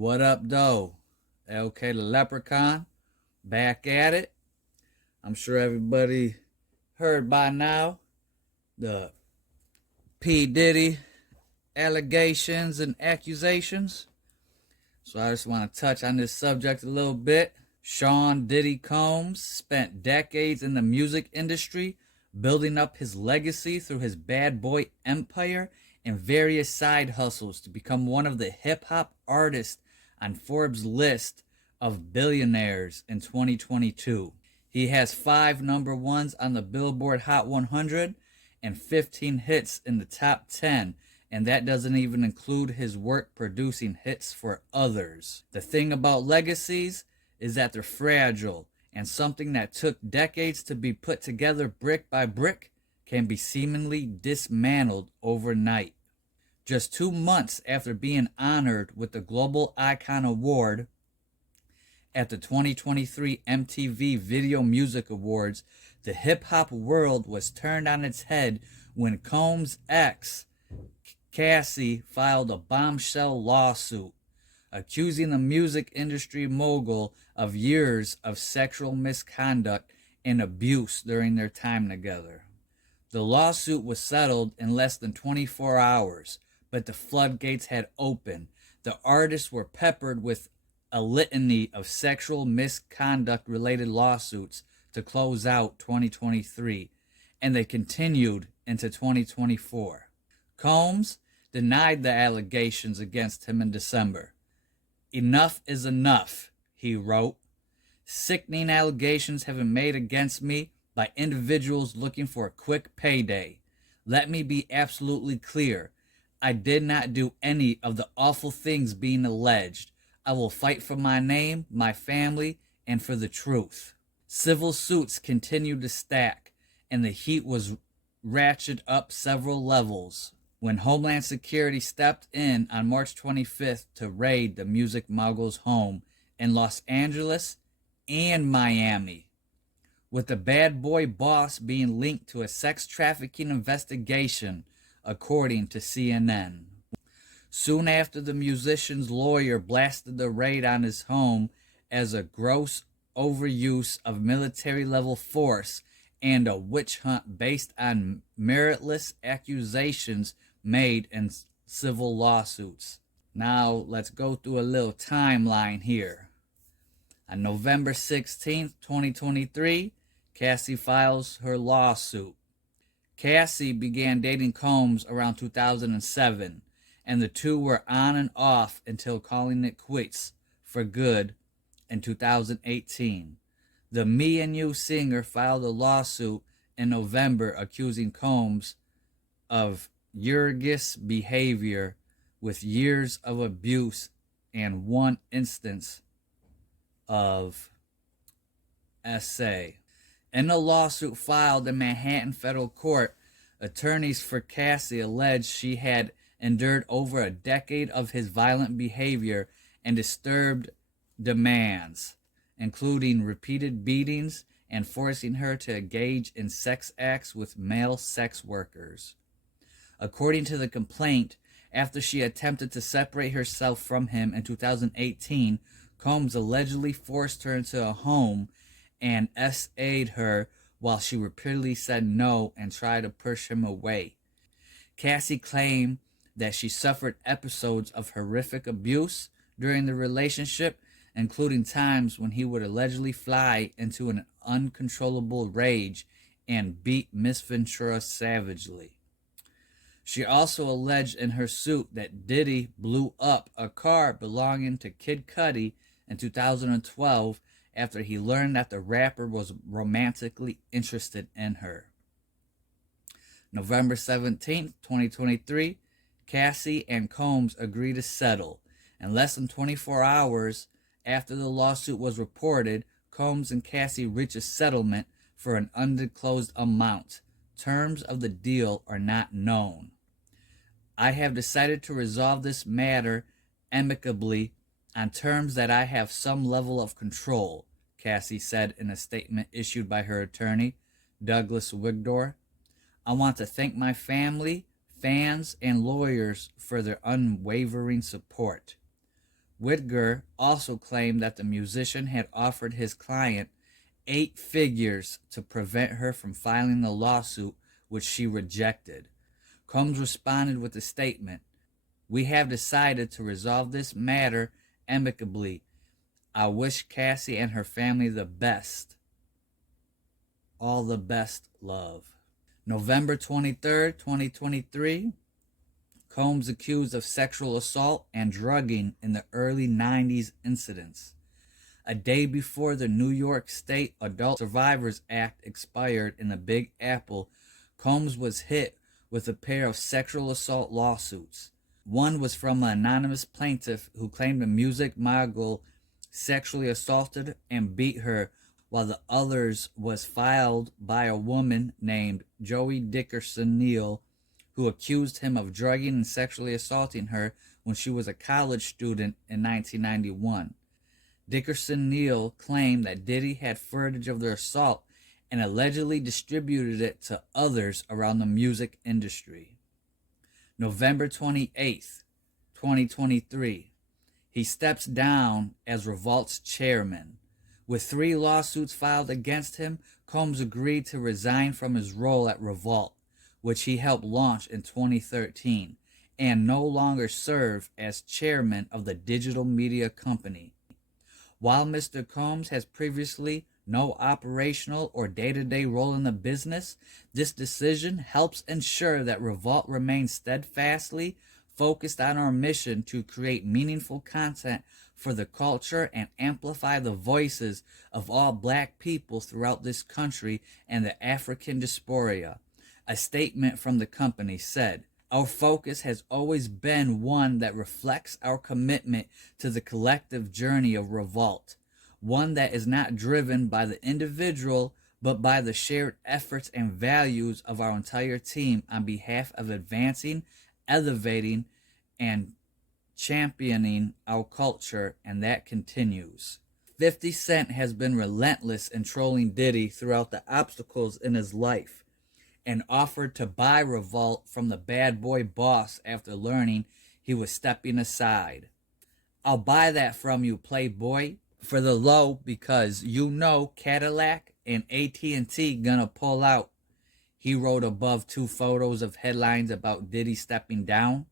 What up, though? LK the Leprechaun, back at it. I'm sure everybody heard by now the P Diddy allegations and accusations. So I just want to touch on this subject a little bit. Sean Diddy Combs spent decades in the music industry, building up his legacy through his bad boy empire and various side hustles to become one of the hip-hop artists on Forbes' list of billionaires in 2022. He has 5 number ones on the Billboard Hot 100 and 15 hits in the top 10, and that doesn't even include his work producing hits for others. The thing about legacies is that they're fragile, and something that took decades to be put together brick by brick can be seemingly dismantled overnight. Just 2 months after being honored with the Global Icon Award at the 2023 MTV Video Music Awards, the hip-hop world was turned on its head when Combs' ex, Cassie, filed a bombshell lawsuit accusing the music industry mogul of years of sexual misconduct and abuse during their time together. The lawsuit was settled in less than 24 hours, but the floodgates had opened. The artists were peppered with a litany of sexual misconduct-related lawsuits to close out 2023, and they continued into 2024. Combs denied the allegations against him in December. "Enough is enough," he wrote. "Sickening allegations have been made against me by individuals looking for a quick payday. Let me be absolutely clear. I did not do any of the awful things being alleged. I will fight for my name, my family, and for the truth." Civil suits continued to stack, and the heat was ratcheted up several levels when Homeland Security stepped in on March 25th to raid the music mogul's home in Los Angeles and Miami, with the bad boy boss being linked to a sex trafficking investigation, according to CNN. Soon after, the musician's lawyer blasted the raid on his home as a gross overuse of military-level force and a witch hunt based on meritless accusations made in civil lawsuits. Now, let's go through a little timeline here. On November 16th, 2023, Cassie files her lawsuit. Cassie began dating Combs around 2007, and the two were on and off until calling it quits for good in 2018. The Me and You singer filed a lawsuit in November accusing Combs of egregious behavior with years of abuse and one instance of SA. In the lawsuit filed in Manhattan federal court, attorneys for Cassie alleged she had endured over a decade of his violent behavior and disturbed demands, including repeated beatings and forcing her to engage in sex acts with male sex workers. According to the complaint, after she attempted to separate herself from him in 2018, Combs allegedly forced her into a home and SA'd her while she repeatedly said no and tried to push him away. Cassie claimed that she suffered episodes of horrific abuse during the relationship, including times when he would allegedly fly into an uncontrollable rage and beat Miss Ventura savagely. She also alleged in her suit that Diddy blew up a car belonging to Kid Cudi in 2012 after he learned that the rapper was romantically interested in her. November 17th, 2023, Cassie and Combs agreed to settle. In less than 24 hours after the lawsuit was reported, Combs and Cassie reached a settlement for an undisclosed amount. Terms of the deal are not known. "I have decided to resolve this matter amicably on terms that I have some level of control," Cassie said in a statement issued by her attorney, Douglas Wigdor. "I want to thank my family, fans, and lawyers for their unwavering support. Whitger also claimed that the musician had offered his client 8 figures to prevent her from filing the lawsuit, which she rejected. Combs responded with a statement: "We have decided to resolve this matter amicably. I wish Cassie and her family the best. All the best, love." November 23rd, 2023. Combs accused of sexual assault and drugging in the early 90s incidents. A day before the New York State Adult Survivors Act expired in the Big Apple, Combs was hit with a pair of sexual assault lawsuits. One was from an anonymous plaintiff who claimed a music mogul sexually assaulted and beat her, while the others was filed by a woman named Joi Dickerson Neal, who accused him of drugging and sexually assaulting her when she was a college student in 1991. Dickerson Neal claimed that Diddy had footage of their assault and allegedly distributed it to others around the music industry. November 28th, 2023. He steps down as Revolt's chairman. With 3 lawsuits filed against him, Combs agreed to resign from his role at Revolt, which he helped launch in 2013, and no longer serve as chairman of the digital media company. While Mr. Combs has previously no operational or day-to-day role in the business, this decision helps ensure that Revolt remains steadfastly focused on our mission to create meaningful content for the culture and amplify the voices of all Black people throughout this country and the African diaspora. A statement from the company said, "Our focus has always been one that reflects our commitment to the collective journey of Revolt, one that is not driven by the individual but by the shared efforts and values of our entire team on behalf of advancing, elevating, and championing our culture," and that continues. 50 Cent has been relentless in trolling Diddy throughout the obstacles in his life, and offered to buy Revolt from the bad boy boss after learning he was stepping aside. "I'll buy that from you, playboy, for the low, because you know Cadillac and AT&T gonna pull out," he wrote above 2 photos of headlines about Diddy stepping down.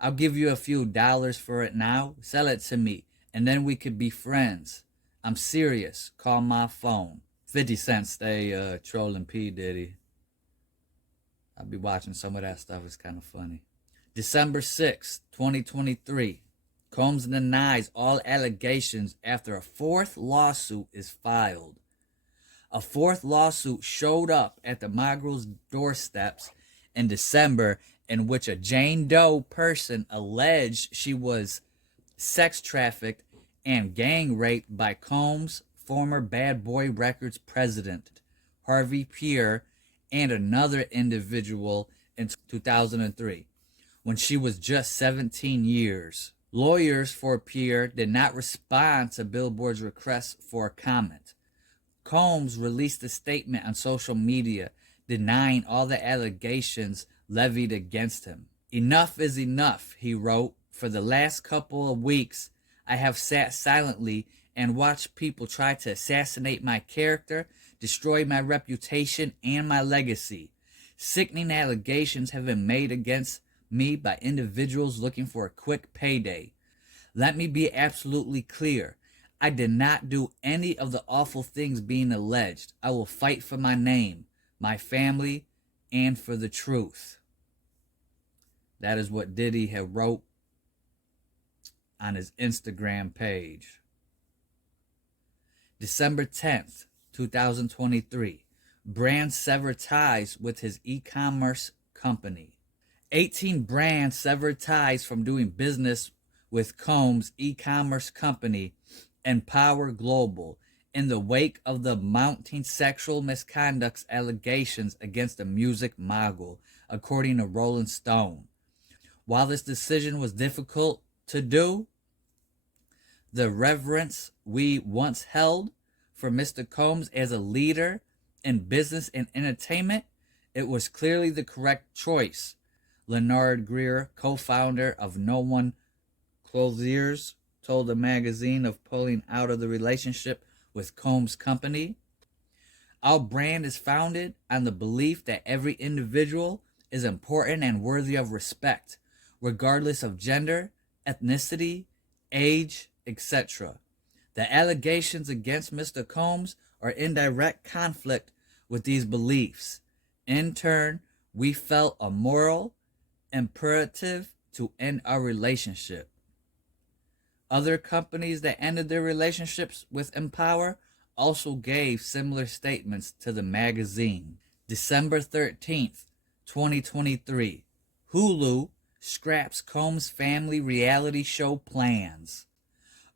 "I'll give you a few dollars for it now. Sell it to me, and then we could be friends. I'm serious. Call my phone." 50 Cent stay trolling P Diddy. I'll be watching some of that stuff. It's kind of funny. December 6th, 2023. Combs denies all allegations after a 4th lawsuit is filed. A 4th lawsuit showed up at the Mogul's doorsteps in December, in which a Jane Doe person alleged she was sex trafficked and gang raped by Combs' former Bad Boy Records president, Harvey Pierre, and another individual in 2003, when she was just 17 years. Lawyers for Pierre did not respond to Billboard's request for comment. Combs released a statement on social media denying all the allegations levied against him. "Enough is enough," he wrote. "For the last couple of weeks, I have sat silently and watched people try to assassinate my character, destroy my reputation and my legacy. Sickening allegations have been made against me by individuals looking for a quick payday. Let me be absolutely clear. I did not do any of the awful things being alleged. I will fight for my name, my family, and for the truth." That is what Diddy had wrote on his Instagram page. December 10th, 2023. Brands sever ties with his e-commerce company. 18 brands severed ties from doing business with Combs' e-commerce company, Empower Global, in the wake of the mounting sexual misconduct allegations against the music mogul, according to Rolling Stone. While this decision was difficult to do, the reverence we once held for Mr. Combs as a leader in business and entertainment, it was clearly the correct choice. Leonard Greer, co-founder of No One Clothiers, told the magazine of pulling out of the relationship with Combs' company. Our brand is founded on the belief that every individual is important and worthy of respect, regardless of gender, ethnicity, age, etc. The allegations against Mr. Combs are in direct conflict with these beliefs. In turn, we felt a moral imperative to end our relationship. Other companies that ended their relationships with Empower also gave similar statements to the magazine. December 13th, 2023. Hulu scraps Combs' family reality show plans.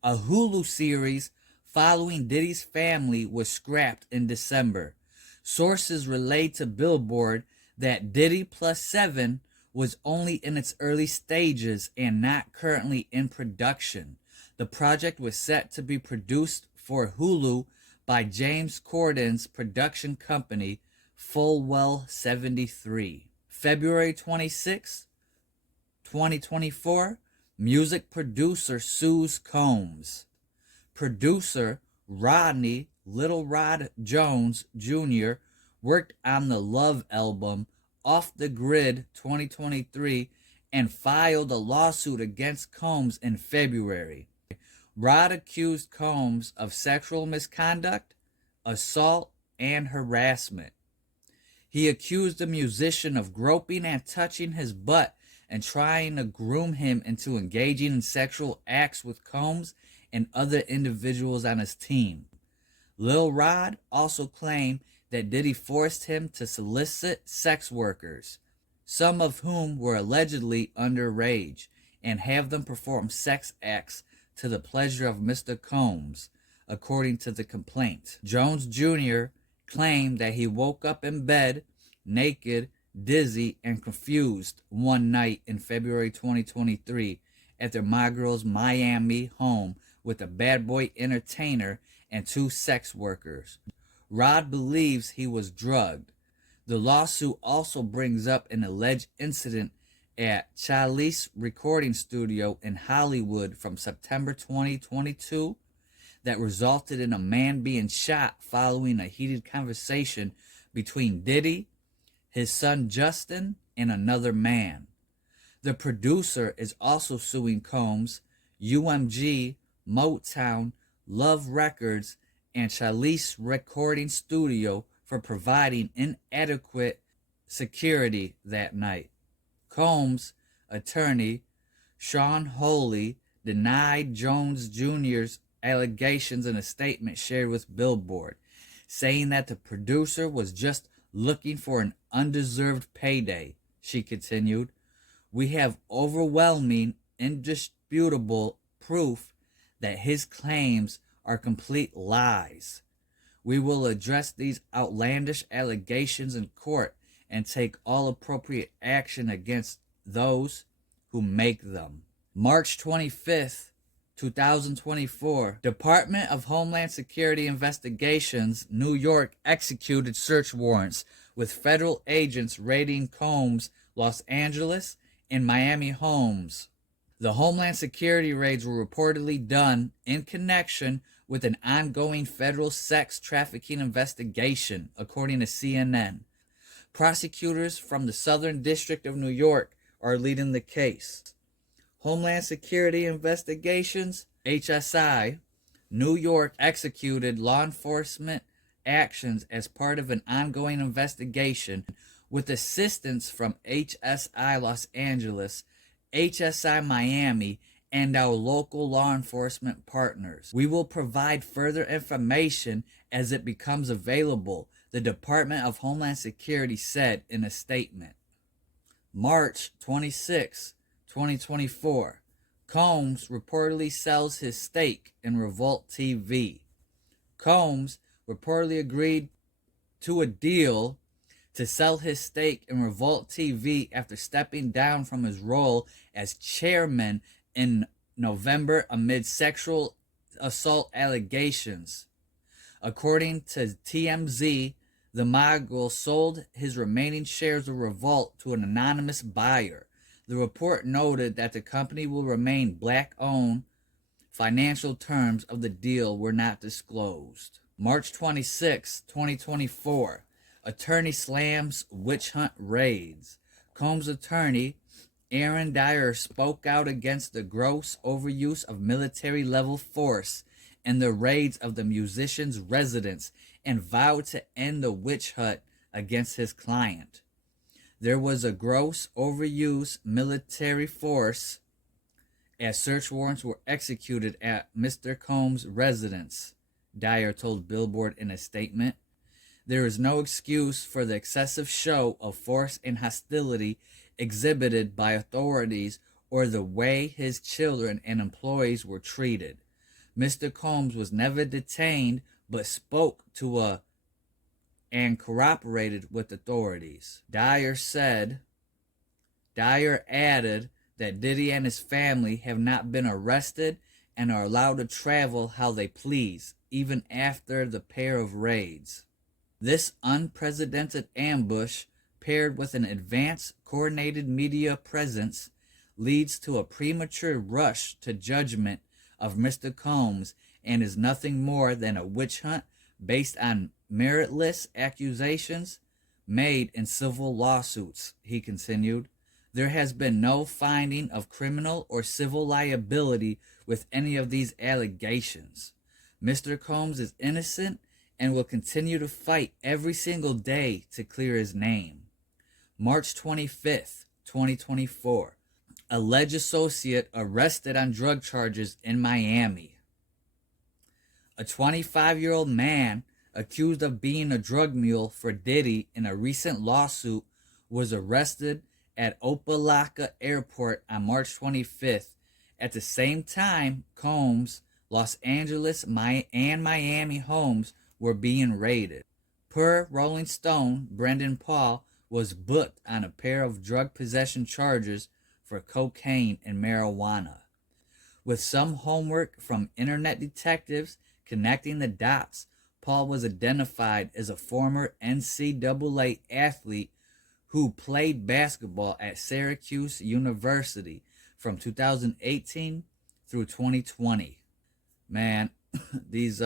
A Hulu series following Diddy's family was scrapped in December. Sources relayed to Billboard that Diddy Plus 7 was only in its early stages and not currently in production. The project was set to be produced for Hulu by James Corden's production company, Fullwell 73. February 26, 2024, music producer sues Combs. Producer Rodney Little Rod Jones Jr. worked on the Love album Off the Grid 2023 and filed a lawsuit against Combs in February. Rod accused Combs of sexual misconduct, assault, and harassment. He accused the musician of groping and touching his butt and trying to groom him into engaging in sexual acts with Combs and other individuals on his team. Lil Rod also claimed that Diddy forced him to solicit sex workers, some of whom were allegedly underage, and have them perform sex acts to the pleasure of Mr. Combs, according to the complaint. Jones Jr. claimed that he woke up in bed, naked, dizzy, and confused one night in February 2023 at their My Girl's Miami home with a bad boy entertainer and two sex workers. Rod believes he was drugged. The lawsuit also brings up an alleged incident at Chalice Recording Studio in Hollywood from September 2022 that resulted in a man being shot following a heated conversation between Diddy, his son Justin, and another man. The producer is also suing Combs, UMG, Motown, Love Records, and Chalice Recording Studio for providing inadequate security that night. Combs' attorney, Sean Holy, denied Jones Jr.'s allegations in a statement shared with Billboard, saying that the producer was just looking for an undeserved payday. She continued, "We have overwhelming, indisputable proof that his claims are complete lies. We will address these outlandish allegations in court and take all appropriate action against those who make them." March 25th, 2024, Department of Homeland Security Investigations, New York executed search warrants with federal agents raiding Combs' Los Angeles and Miami homes. The Homeland Security Raids were reportedly done in connection with an ongoing federal sex trafficking investigation, according to CNN. Prosecutors from the Southern District of New York are leading the case. Homeland Security Investigations, HSI, New York executed law enforcement actions as part of an ongoing investigation with assistance from HSI Los Angeles, HSI Miami, and our local law enforcement partners. We will provide further information as it becomes available, the Department of Homeland Security said in a statement. March 26, 2024, Combs reportedly sells his stake in Revolt TV. Combs reportedly agreed to a deal to sell his stake in Revolt TV after stepping down from his role as chairman in November amid sexual assault allegations. According to TMZ, the mogul sold his remaining shares of Revolt to an anonymous buyer. The report noted that the company will remain black-owned financial terms of the deal were not disclosed. March 26, 2024. Attorney slams witch hunt raids. Combs attorney Aaron Dyer spoke out against the gross overuse of military-level force and the raids of the musician's residence and vowed to end the witch hunt against his client. There was a gross overuse military force as search warrants were executed at Mr. Combs' residence, Dyer told Billboard in a statement. There is no excuse for the excessive show of force and hostility exhibited by authorities or the way his children and employees were treated. Mr. Combs was never detained but spoke to and cooperated with authorities. Dyer added that Diddy and his family have not been arrested and are allowed to travel how they please, even after the pair of raids. This unprecedented ambush, paired with an advanced coordinated media presence, leads to a premature rush to judgment of Mr. Combs and is nothing more than a witch hunt based on meritless accusations made in civil lawsuits, he continued. There has been no finding of criminal or civil liability with any of these allegations. Mr. Combs is innocent and will continue to fight every single day to clear his name. March 25th, 2024. Alleged associate arrested on drug charges in Miami. A 25-year-old man accused of being a drug mule for Diddy in a recent lawsuit was arrested at Opa-locka Airport on March 25th. At the same time, Combs' Los Angeles and Miami homes were being raided. Per Rolling Stone, Brendan Paul was booked on a pair of drug possession charges for cocaine and marijuana. With some homework from internet detectives connecting the dots, Paul was identified as a former NCAA athlete who played basketball at Syracuse University from 2018 through 2020. Man, these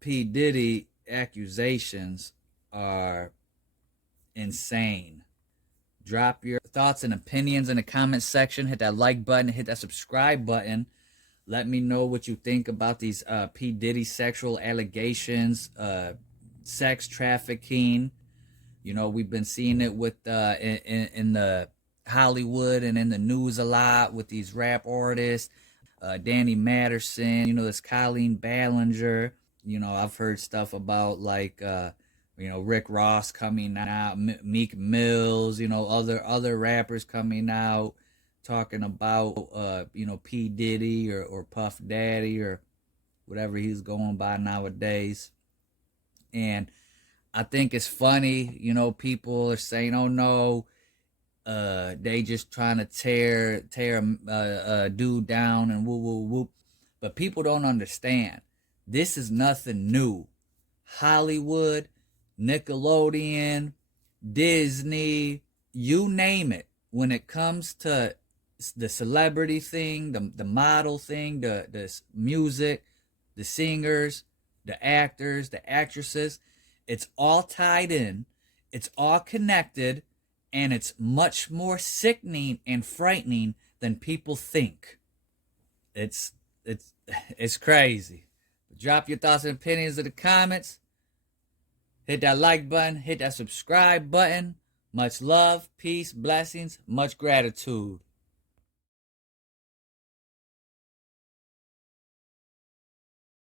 P Diddy accusations are insane. Drop your thoughts and opinions in the comment section. Hit that like button, hit that subscribe button. Let me know what you think about these P Diddy sexual allegations, sex trafficking. You know, we've been seeing it with in the Hollywood and in the news a lot with these rap artists. Danny Matterson, you know, this Colleen Ballinger. You know, I've heard stuff about like, you know, Rick Ross coming out, Meek Mills, you know, other rappers coming out talking about, you know, P Diddy or Puff Daddy or whatever he's going by nowadays. And I think it's funny, you know, people are saying, oh no, they just trying to tear a dude down and whoop, whoop, whoop. But people don't understand. This is nothing new. Hollywood, Nickelodeon, Disney, you name it. When it comes to the celebrity thing, the model thing, the music, the singers, the actors, the actresses, it's all tied in. It's all connected. And it's much more sickening and frightening than people think. It's crazy. Drop your thoughts and opinions in the comments. Hit that like button. Hit that subscribe button. Much love, peace, blessings, much gratitude.